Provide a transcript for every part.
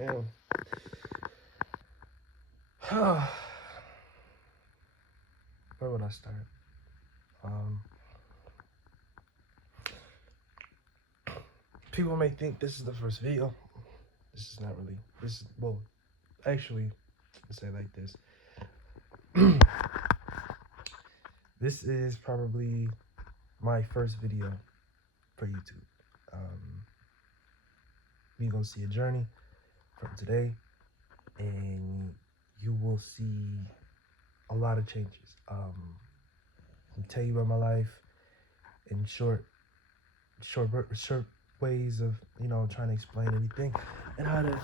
Damn. Where would I start? Um, People may think this is the first video. This is not really. This is, well, actually, let's say it like this. This is probably my first video for YouTube. You're gonna see a journey from today, and you will see a lot of changes. I'll tell you about my life in short ways of trying to explain everything and how to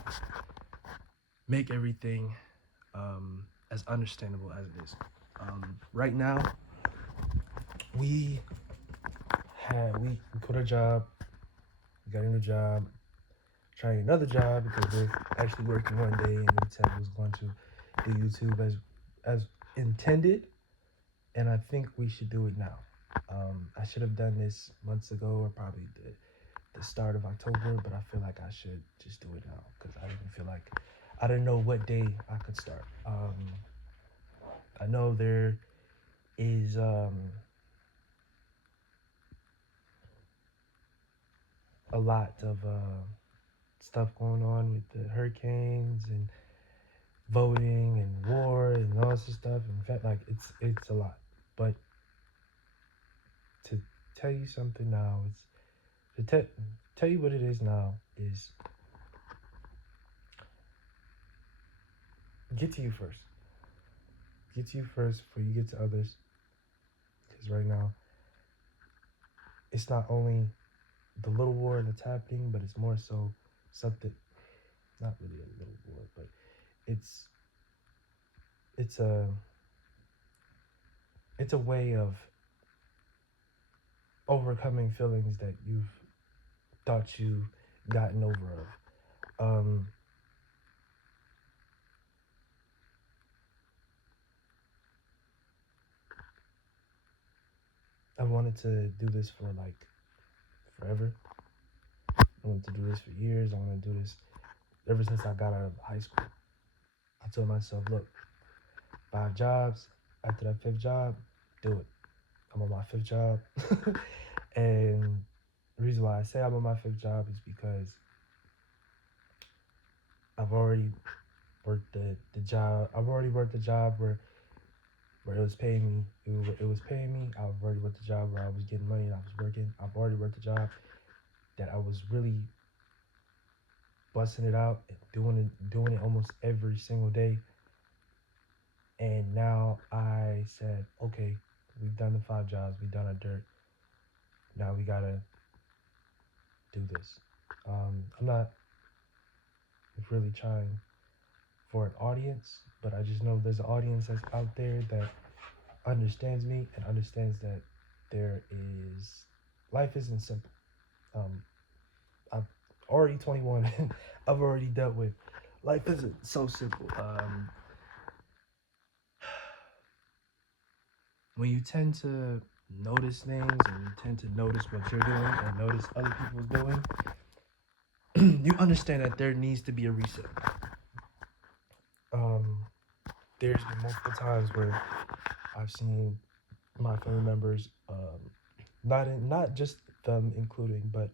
make everything as understandable as it is. Right now, we we quit our job, we got a new job, trying another job because we're actually working one day, and we said was going to do YouTube as intended, and I think we should do it now. I should have done this months ago, or probably the start of October, but I feel like I should just do it now because I didn't know what day I could start. I know there is a lot of stuff going on with the hurricanes and voting and war and all this stuff. In fact, like it's a lot. But to tell you something now, it's to tell you what it is now is get to you first. Get to you first before you get to others. Because right now, it's not only the little war that's happening, but it's more so something. Not really a little war, but it's it's a it's a way of overcoming feelings that you've thought you gotten over of. I wanted to do this for like forever. I wanted to do this for years. I want to do this ever since I got out of high school. I told myself, look, 5 jobs. After that fifth job, do it. I'm on my fifth job. And the reason why I say I'm on my fifth job is because I've already worked the job. I've already worked the job where it was paying me. It was paying me. I've already worked the job where I was getting money and I was working. I've already worked the job that I was really busting it out and doing it almost every single day. And now I said, okay, we've done the 5 jobs, we've done our dirt. Now we gotta do this. I'm not really trying for an audience, but I just know there's an audience that's out there that understands me and understands that there is life isn't simple. I'm already 21 and I've already dealt with life isn't so simple. When you tend to notice things and you tend to notice what you're doing and notice other people's doing, you understand that there needs to be a reset. Um, there's been multiple times where I've seen my family members, not just them including, but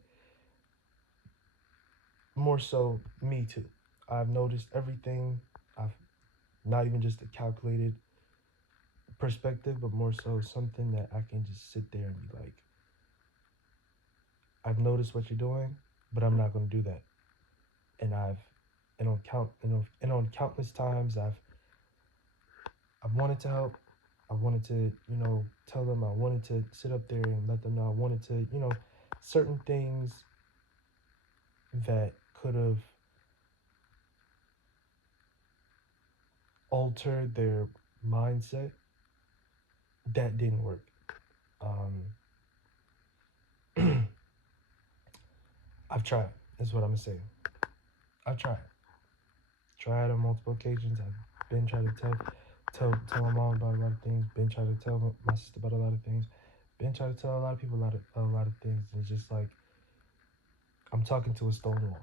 more so me too. I've noticed everything. I've not even just a calculated perspective, but more so something that I can just sit there and be like, I've noticed what you're doing, but I'm not going to do that. And on countless times I've wanted to help. I wanted to, tell them. I wanted to sit up there and let them know. I wanted to, certain things that could have altered their mindset. That didn't work. I've tried. That's what I'm gonna say. I've tried on multiple occasions. I've been trying to tell my mom about a lot of things. Been trying to tell my sister about a lot of things. Been trying to tell a lot of people a lot of things. It's just like I'm talking to a stone wall.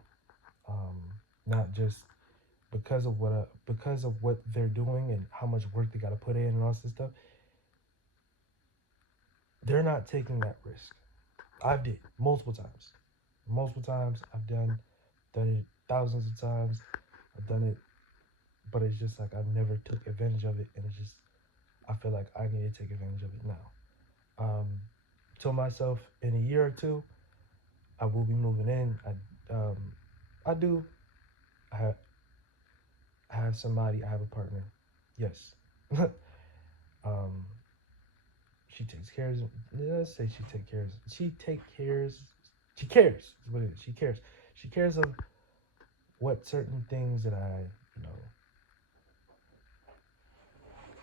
not just because of what they're doing and how much work they got to put in and all this stuff. They're not taking that risk. I've did multiple times. Multiple times I've done it thousands of times. I've done it, but it's just like I never took advantage of it, and it's just I feel like I need to take advantage of it now. Told myself in a year or two I will be moving in. I do. I have, I have somebody. I have a partner. Yes. um, she takes care of. Let's say she take cares. She take cares. She cares. Is what it is. She cares. She cares of what certain things that you know,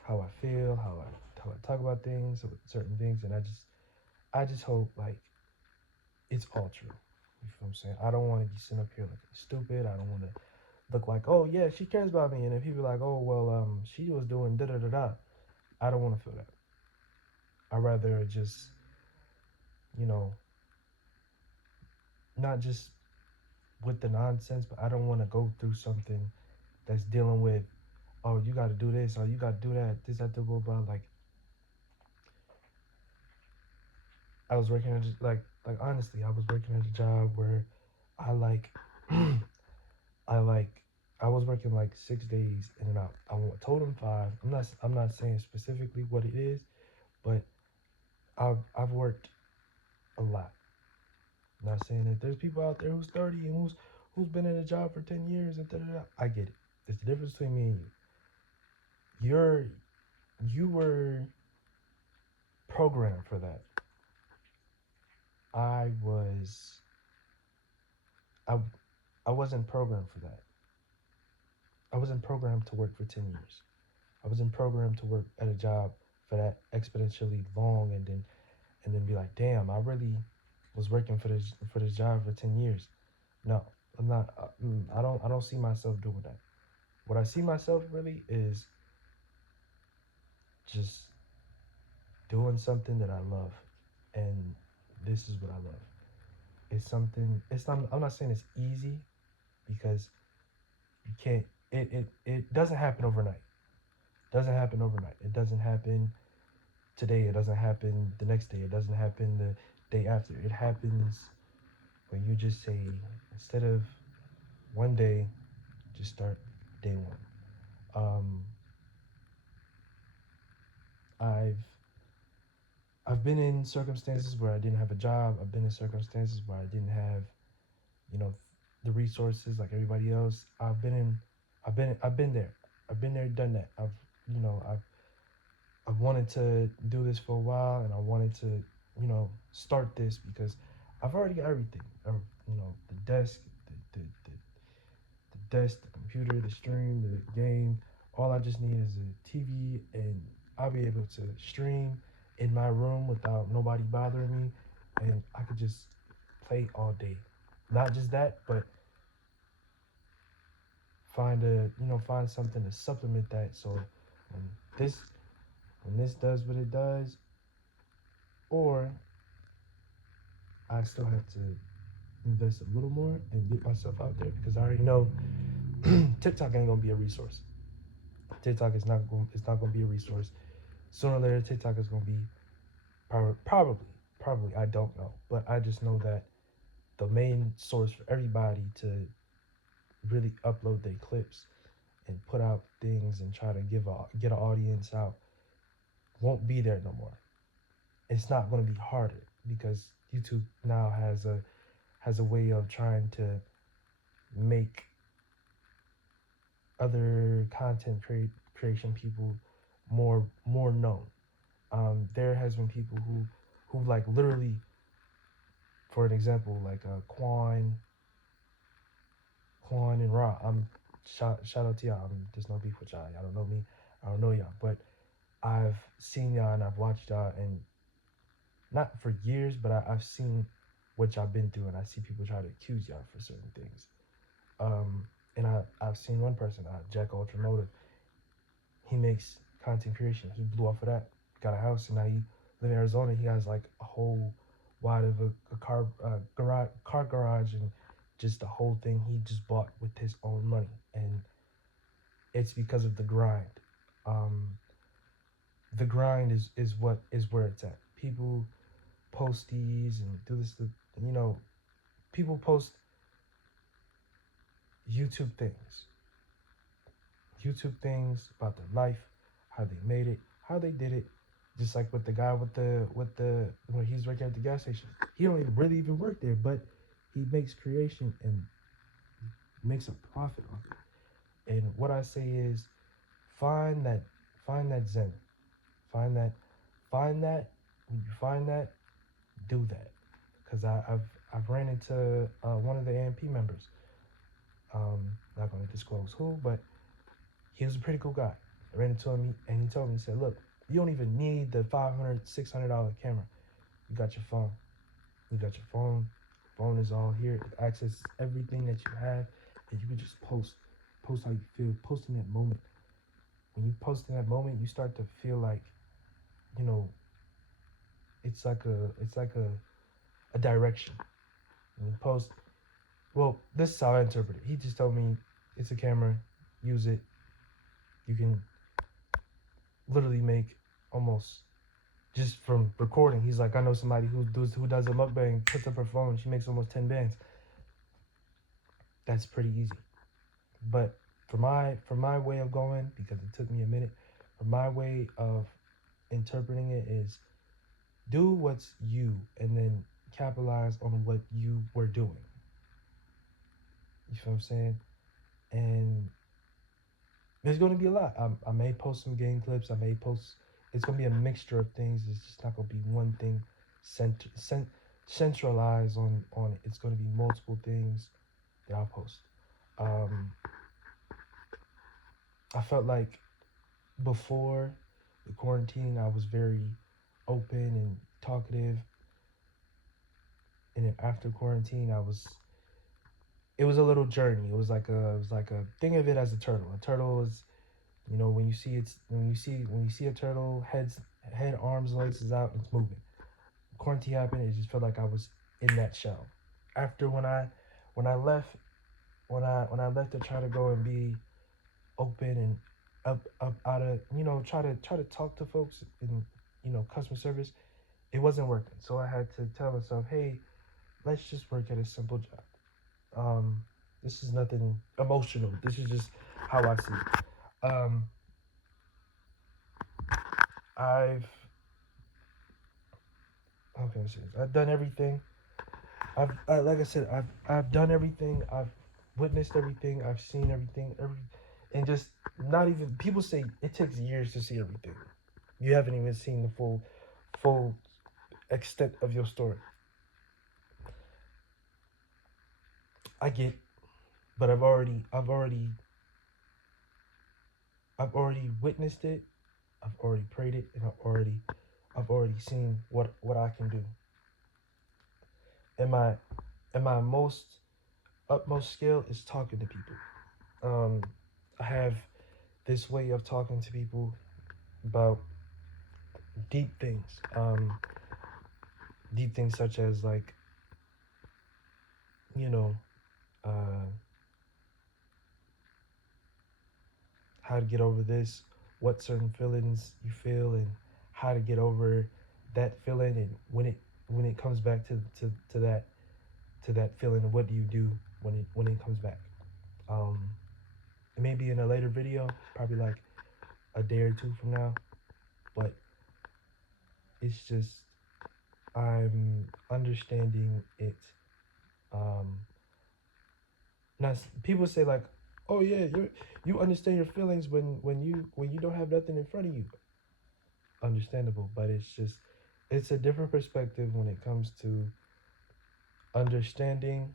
how I feel, how I talk about things, certain things, and I just hope like it's all true. You feel what I'm saying? I don't want to be sitting up here looking stupid. I don't want to look like, oh yeah, she cares about me, and then people are like, oh well, she was doing da da da da. I don't want to feel that. I rather just, you know, not just with the nonsense, but I don't want to go through something that's dealing with, oh, you got to do this, or you got to do that, this, that, blah, blah. Like, I was working at like honestly, I was working at a job where I like, I like, I was working like 6 days in and out. Told them 5. I'm not saying specifically what it is, but I've worked a lot. I'm not saying that there's people out there who's 30 and who's been in a job for 10 years and da da da. I get it. There's the difference between me and you. You were programmed for that. I was I I wasn't programmed for that. I wasn't programmed to work for 10 years. I wasn't programmed to work at a job for that exponentially long and then be like, damn, I really was working for this job for 10 years. No, I'm not. I don't see myself doing that. What I see myself really is just doing something that I love, and this is what I love. It's something. It's not. I'm not saying it's easy because you can't. It doesn't happen overnight. It doesn't happen overnight. It doesn't happen today. It doesn't happen the next day. It doesn't happen the day after. It happens when you just say, instead of one day, just start day one. Um, I've I've been in circumstances where I didn't have a job. I've been in circumstances where I didn't have, you know, the resources like everybody else. I've been there. I've been there, done that. You know, I've wanted to do this for a while, and I wanted to, you know, start this because I've already got everything. You know, the desk, the desk, the computer, the stream, the game. All I just need is a TV, and I'll be able to stream in my room without nobody bothering me, and I could just play all day. Not just that, but find something to supplement that. So when this when this does what it does, or I still have to invest a little more and get myself out there because I already know TikTok ain't gonna be a resource. TikTok is not going. It's not gonna be a resource. Sooner or later, TikTok is gonna be probably. I don't know, but I just know that the main source for everybody to really upload their clips and put out things and try to get an audience out won't be there no more. It's not going to be harder because YouTube now has a way of trying to make other creation people more known. There has been people who like literally, for an example, like Quan and Ra. Shout out to y'all. There's no beef with y'all. Y'all don't know me. I don't know y'all, but I've seen y'all and I've watched y'all, and not for years, but I've seen what y'all been through, and I see people try to accuse y'all for certain things. And I've seen one person, Jack Ultramotive. He makes content creation. He blew off of that, got a house, and now he live in Arizona. He has like a whole wide of a car garage, and just the whole thing he just bought with his own money, and it's because of the grind. Um, the grind is what is where it's at. People post these and do this. You know, people post YouTube things, YouTube things about their life, how they made it, how they did it. Just like with the guy with the when he's working at the gas station, he don't even really even work there, but he makes creation and makes a profit off it. And what I say is, find that find that zen, find that find that when you find that, do that. Because I've ran into one of the AMP members. Not going to disclose who, but he was a pretty cool guy. I ran into him and he told me, he said, look, you don't even need the $500, $600 camera. You got your phone. You got your phone. Phone is all here. It accesses everything that you have, and you can just post how you feel, post in that moment. When you post in that moment, you start to feel like, you know, it's like a direction. When you post, well, this is how I interpret it. He just told me it's a camera, use it. You can literally make almost just from recording. He's like, I know somebody who does a mukbang, puts up her phone, she makes almost 10 bands. That's pretty easy. But for my way of going, because it took me a minute, for my way of interpreting it is, do what's you and then capitalize on what you were doing. You feel what I'm saying? And there's going to be a lot. I may post some game clips. I may post. It's going to be a mixture of things. It's just not going to be one thing centralized on it. It's going to be multiple things that I'll post. I felt like before the quarantine, I was very open and talkative. And then after quarantine, it was a little journey. It was like a think of it as a turtle. A turtle is, you know, when you see a turtle, head, arms, legs is out, it's moving. Quarantine happened, it just felt like I was in that shell. After when I left to try to go and be open and up out of, you know, try to talk to folks in, you know, customer service, it wasn't working. So I had to tell myself, hey, let's just work at a simple job. This is nothing emotional. This is just how I see it. I've how can I say this? I've done everything. Like I said, I've done everything. I've witnessed everything. I've seen everything. And just not even people say it takes years to see everything. You haven't even seen the full extent of your story. I get, but I've already witnessed it. I've already prayed it, and I've already seen what I can do. And my most utmost skill is talking to people. I have this way of talking to people about deep things. Deep things such as, like, you know, how to get over this, what certain feelings you feel, and how to get over that feeling, and when it comes back to that feeling, and what do you do when it comes back. It may be in a later video, probably like a day or two from now, but it's just I'm understanding it. Now people say like, oh yeah, you understand your feelings when you don't have nothing in front of you. Understandable, but it's a different perspective when it comes to understanding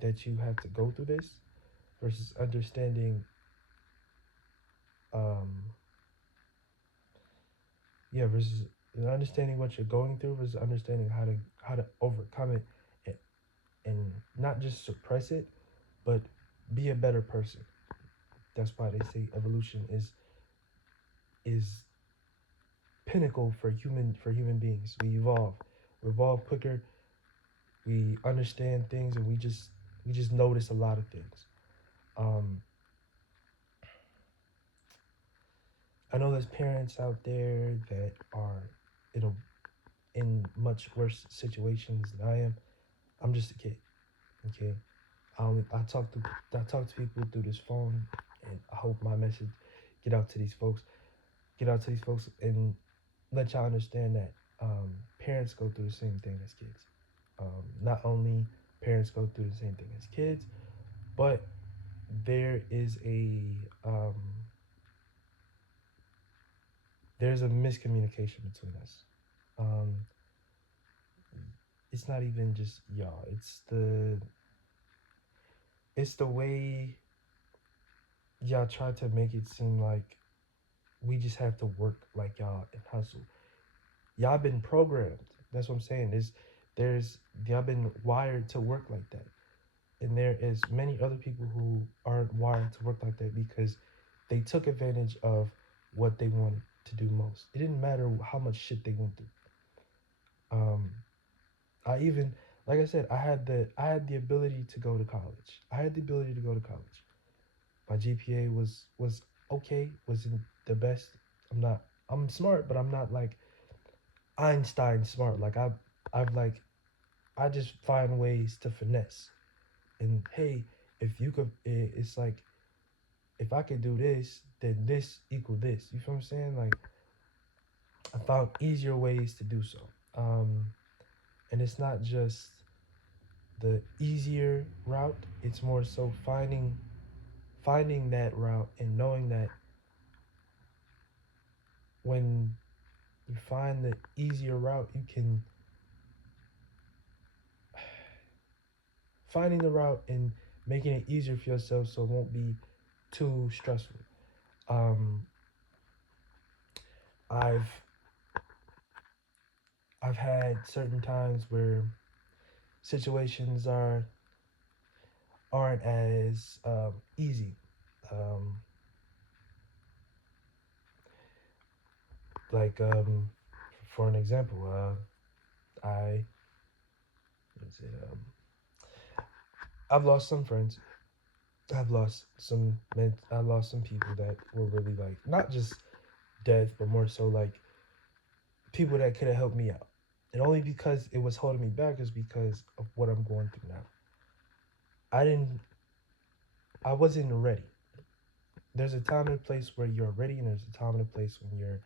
that you have to go through this versus understanding um versus understanding what you're going through versus understanding how to overcome it, and, and not just suppress it, but be a better person. That's why they say evolution is pinnacle for human beings. We evolve quicker. We understand things, and we just notice a lot of things. I know there's parents out there that are in in much worse situations than I am. I'm just a kid, okay. I talk to people through this phone, and I hope my message get out to these folks, and let y'all understand that parents go through the same thing as kids. Not only parents go through the same thing as kids, but there is um, there's a miscommunication between us. Um, it's not even just y'all. It's the way y'all try to make it seem like we just have to work like y'all and hustle. Y'all been programmed. That's what I'm saying. There's y'all been wired to work like that. And there is many other people who aren't wired to work like that because they took advantage of what they wanted to do most. It didn't matter how much shit they went through. Um, I even, like I said, I had the ability to go to college. I had the ability to go to college. My GPA was okay, wasn't the best. I'm smart, but I'm not like Einstein smart. Like I've like I just find ways to finesse. And hey, if you could, it's like if I could do this, then this equal this. You feel what I'm saying? Like I found easier ways to do so. And it's not just the easier route. It's more so finding that route and knowing that when you find the easier route, you can finding the route and making it easier for yourself so it won't be too stressful. Um, I've I've had certain times where situations aren't as easy. Um, like for an example, I let's see, I've lost some friends. I lost some people that were really like not just death, but more so like people that could have helped me out. And only because it was holding me back is because of what I'm going through now. I didn't I wasn't ready. There's a time and a place where you're ready, and there's a time and a place when you're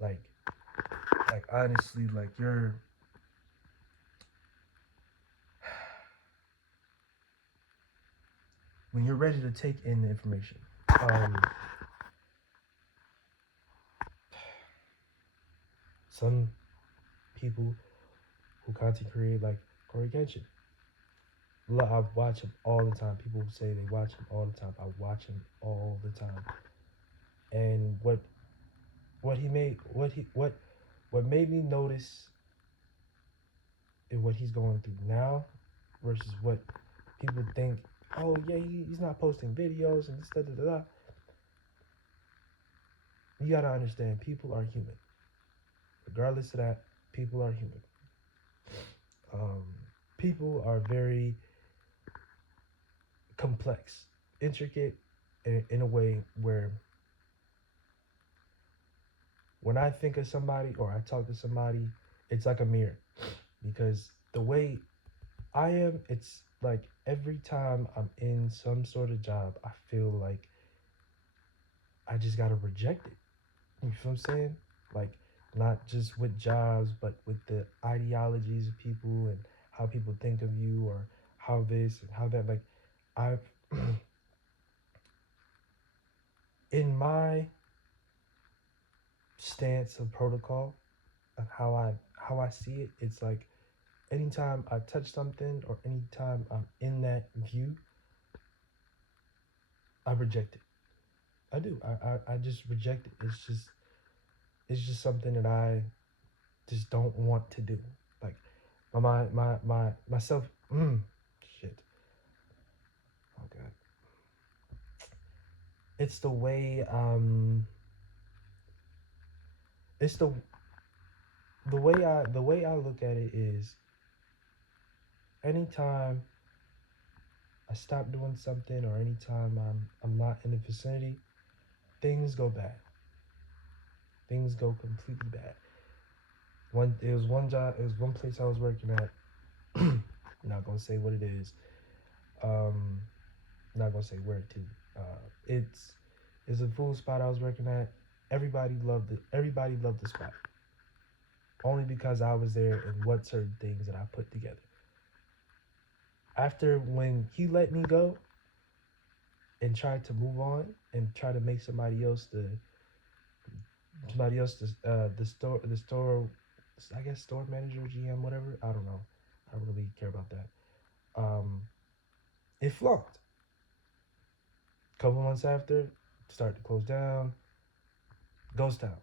like honestly like you're when you're ready to take in the information. Um, some people who content create like Corey Genshin. I watch him all the time. People say they watch him all the time. I watch him all the time. And what he made what made me notice in what he's going through now versus what people think. Oh yeah, he's not posting videos and this da da da. Da. You gotta understand, people are human. Regardless of that, people are human. Um, people are very complex, intricate, in a way where when I think of somebody or I talk to somebody, it's like a mirror. Because the way I am, it's like every time I'm in some sort of job, I feel like I just gotta reject it. You feel what I'm saying? Like not just with jobs, but with the ideologies of people and how people think of you or how this and how that. Like I've in my stance of protocol of how I see it, it's like anytime I touch something or anytime I'm in that view, I reject it. I do. I just reject it. It's just something that I just don't want to do. Like my myself. Shit. Oh god. It's the way. It's the way I look at it is anytime I stop doing something, or anytime I'm not in the vicinity, things go bad. Things go completely bad. It was one job. It was one place I was working at. I'm not gonna say what it is. Um, not gonna say where to. It's a food spot I was working at. Everybody loved it. Everybody loved the spot only because I was there and what certain things that I put together. After when he let me go and tried to move on and try to make the store, I guess store manager, GM, whatever. I don't know. I don't really care about that. Um, it flunked. A couple months after, started to close down, ghost town.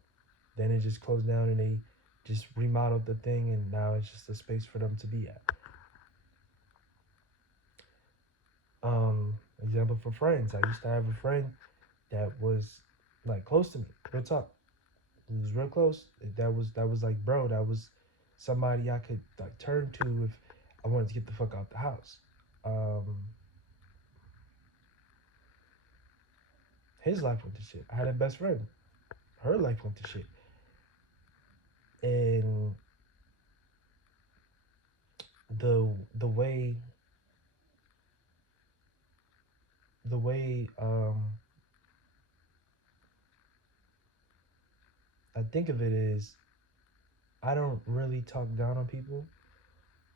Then it just closed down and they just remodeled the thing, and now it's just a space for them to be at. Example for friends. I used to have a friend that was like close to me, real talk. It was real close. That was like, bro, that was somebody I could like turn to if I wanted to get the fuck out the house. Um, his life went to shit. I had a best friend. Her life went to shit. And the the way the way I think of it is, I don't really talk down on people,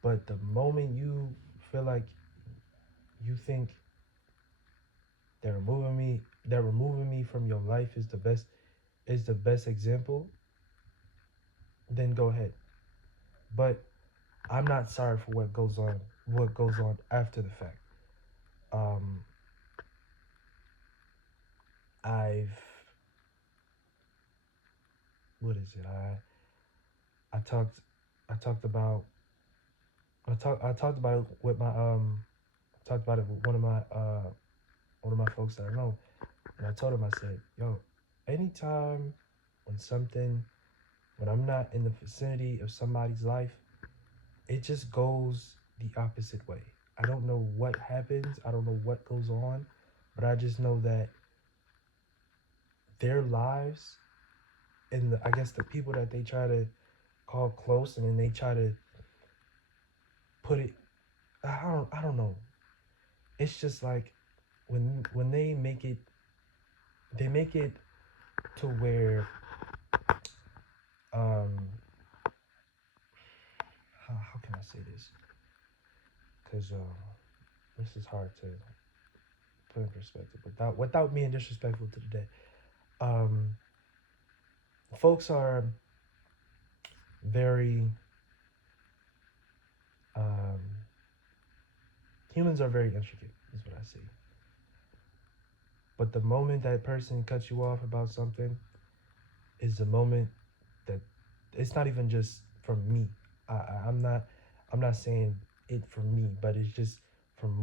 but the moment you feel like you think that removing me from your life is the best example, then go ahead. But I'm not sorry for what goes on after the fact. Um, I've what is it? I talked I talked about I talked about it with my talked about it with one of my folks that I know, and I told him, I said, yo, anytime when something when I'm not in the vicinity of somebody's life, it just goes the opposite way. I don't know what happens. I don't know what goes on, but I just know that their lives and I guess the people that they try to call close, and then they try to put it. I don't know. It's just like when they make it to where um how can I say this? Because this is hard to put in perspective without being disrespectful to the dead. Um, folks are very um, humans are very intricate, is what I see. But the moment that person cuts you off about something is the moment that it's not even just from me. I'm not saying it from me, but it's just from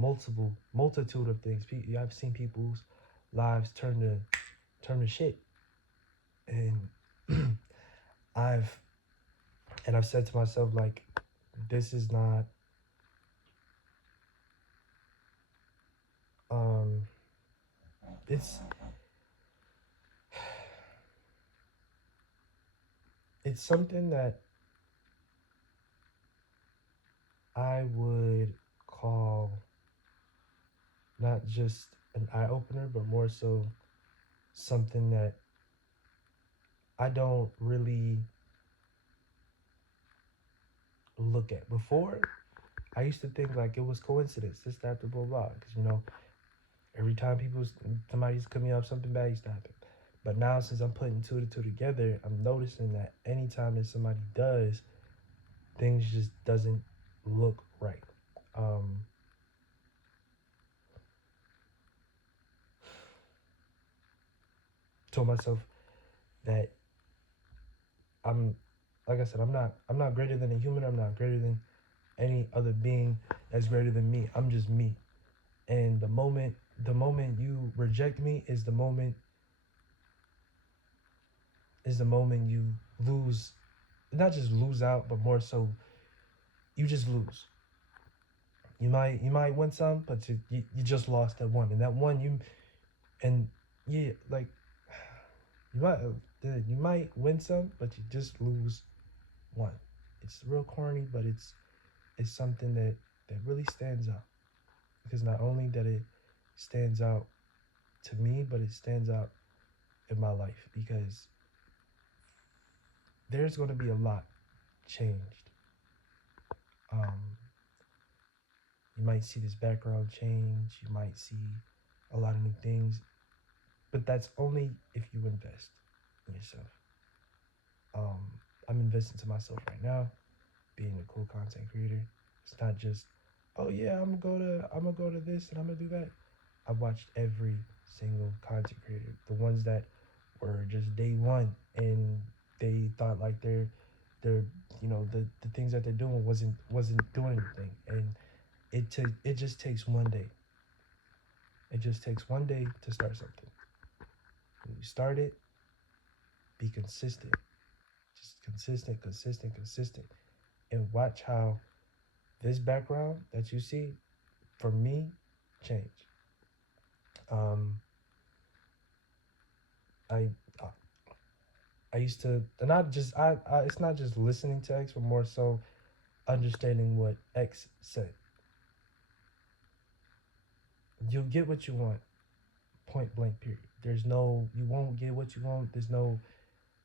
multitude of things. I've seen people's lives turn to shit, and I've I've said to myself, like, this is not um it's it's something that I would call not just an eye opener, but more so something that I don't really look at. Before, I used to think like it was coincidence, this, that, blah, blah, because every time somebody used to cut me off, something bad used to happen. But now, since I'm putting two to two together, I'm noticing that anytime that somebody does, things just doesn't look right. Um, told myself that I'm, like I said, I'm not greater than a human. I'm not greater than any other being that's greater than me. I'm just me. And the moment you reject me is the moment you lose, not just lose out, but more so you just lose. You might win some, but you just lost that one, and that one and yeah, like you might you might win some, but you just lose one. It's real corny, but it's something that really stands out, because not only that it stands out to me, but it stands out in my life, because there's going to be a lot changed. Um, you might see this background change. You might see a lot of new things, but that's only if you invest in yourself. Um, I'm investing to myself right now, being a cool content creator. It's not just, oh yeah, I'm gonna go to this and I'm gonna do that. I've watched every single content creator, the ones that were just day one and they thought like they're the things that they're doing wasn't doing anything, and it just takes one day. It just takes one day to start something. When you start it, be consistent. Just consistent, and watch how this background that you see, for me, change. Um, I I used to not just I it's not just listening to X, but more so understanding what X said. You'll get what you want, point blank. Period. There's no, you won't get what you want. There's no,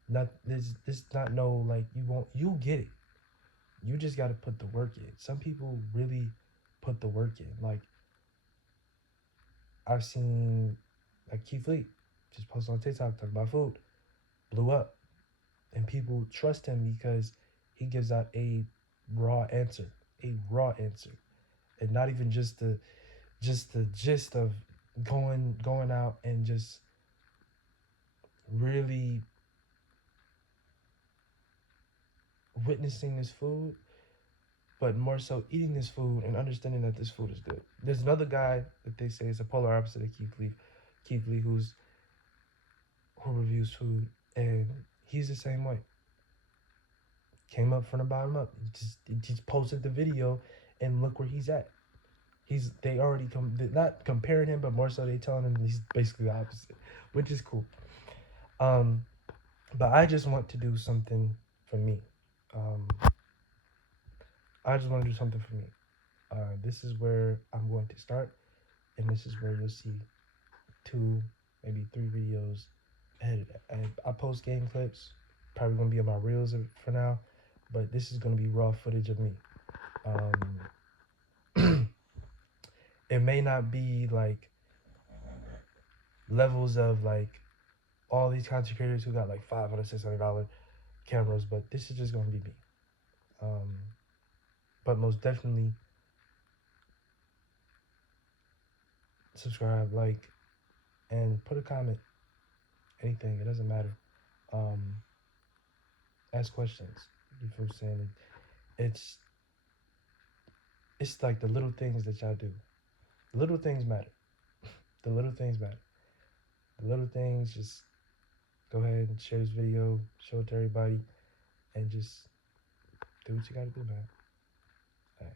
not there's not no like you won't, you get it. You just got to put the work in. Some people really put the work in. Like I've seen, like Keith Lee just posted on TikTok talking about food, blew up, and people trust him because he gives out raw answer, a raw answer, and not even just the gist of going out and just really witnessing this food, but more so eating this food and understanding that this food is good. There's another guy that they say is a polar opposite of Keith Lee, who reviews food, and he's the same way. Came up from the bottom up. He just posted the video, and look where he's at. They already not comparing him, but more so they telling him he's basically the opposite, which is cool. But I just want to do something for me. I just want to do something for me. This is where I'm going to start, and this is where you'll see 2, maybe 3 videos ahead of that. I post game clips, probably gonna be on my reels for now, but this is gonna be raw footage of me. It may not be like levels of like all these content creators who got like $500, $600 cameras, but this is just gonna be me. But most definitely subscribe, like, and put a comment. Anything, it doesn't matter. Ask questions. You feel what I'm saying? It's like the little things that y'all do. The little things matter. The little things matter. The little things, just go ahead and share this video, show it to everybody, and just do what you gotta do, man. All right.